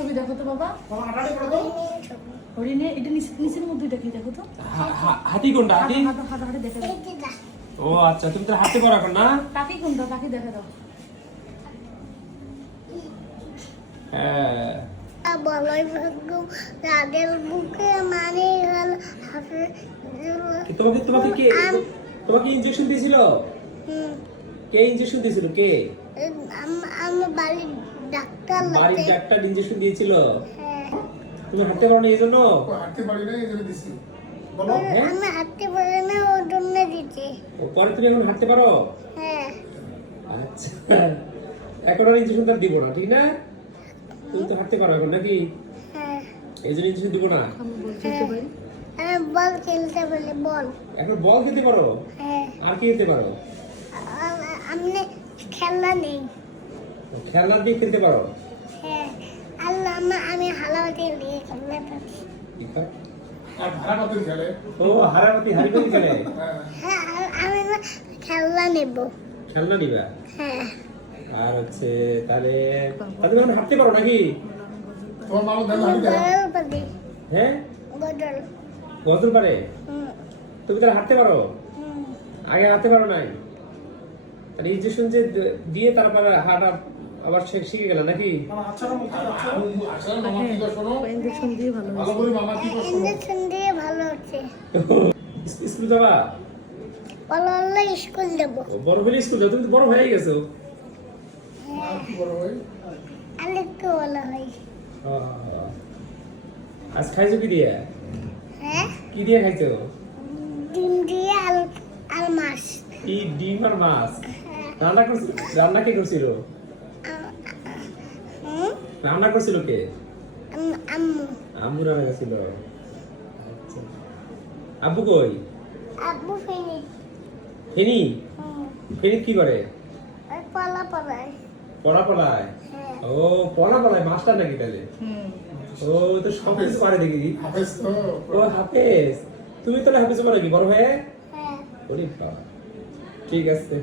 ছবি দেখো তো বাবা। তো। হরিণে এটা নিচের মধ্যে দেখি দেখো তো। হাতি কোনটা? হাতি? হাঁটা দেখে ও আচ্ছা তুমি তো হাঁটতে পারো এখন না? পাখি কোনটা? পাখি দেখে দাও। হ্যাঁ। বলাই ভাগ্য তাদের বুকে মানে গেল হাতে তোমাকে তোমাকে কে? তোমাকে ইনজেকশন দিয়েছিল? হুম। কে ইনজেকশন দিয়েছিল? কে? আমি বাড়ির ডাক্তার বাড়ির ডাক্তার ইনজেকশন দিয়েছিল। হ্যাঁ। তুমি হাঁটতে পারো না এই জন্য? হাঁটতে পারি না এই জন্য দিছি। বলো। হ্যাঁ? আমি হাঁটতে পারি না ওর জন্য দিতে ও পরে তুমি এখন হাঁটতে পারো? হ্যাঁ। আচ্ছা। এখন আর ইনজেকশন তার দিব না ঠিক না? তুমি তো হাঁটতে পারো এখন নাকি? হ্যাঁ। এই জন্য ইনজেকশন দিব না? ভাই আমি বল খেলতে পারি। বল এখন বল খেতে পারো? হ্যাঁ। আর কি খেতে পারো? আমি খেলনা নেই। খেলনা দিয়ে খেলতে পারো? হ্যাঁ আল্লাহ আমা- আমি হালাবাতে নিয়ে খেলতে পারি আর ভাড়া খেলে। ও হারাপাতি হারিপাতি খেলে? হ্যাঁ হ্যাঁ আমি খেলনা নেব। খেলনা নিবা? হ্যাঁ। আর হচ্ছে তাহলে তাহলে এখন হাঁটতে পারো নাকি? তোমার মামা হ্যাঁ? গডল গজল পারে? তুমি তাহলে হাঁটতে পারো? আগে হাঁটতে পারো নাই? তাহলে ইনজেকশন যে দিয়ে তারপরে হাঁটা আবার শি- শিখে গেলে নাকি? ইঞ্জেকশন দিয়ে ভালো ভালো করে মামা কি ইঞ্জেকশন দিয়ে ভালো হচ্ছে। স্কুল- যাবা? বলো আল্লাহ স্কুল দেবো বড় হলে স্কুল যাও তুমি তো বড় হয়ে গেছো। আর কি বড় ভাই বলা হয়। আজ খাইছো কি দিয়ে? হ্যাঁ? কি দিয়ে খাইছো? ডিম দিয়ে আল আল মাছ কি ডিম আর মাছ? হ্যাঁ। রান্না করছিল রান্না কে করছিল? রান্না করছিল কে? আম্মু। আম্মু রান্না করছিল। আচ্ছা আব্বু কই? আব্বু ফেনি। ফেনি? ফেনি কি করে? পালা পালায় পড়া পড়ায় হ্যাঁ। ও পড়া পড়ায় মাস্টার নাকি তাহলে? ও তো সব কিছু পারে দেখি। হাফেজ তো। ও হাফেজ। তুমি তাহলে হাফেজ পারো কি বড় হয়ে? হ্যাঁ। ঠিক আছে।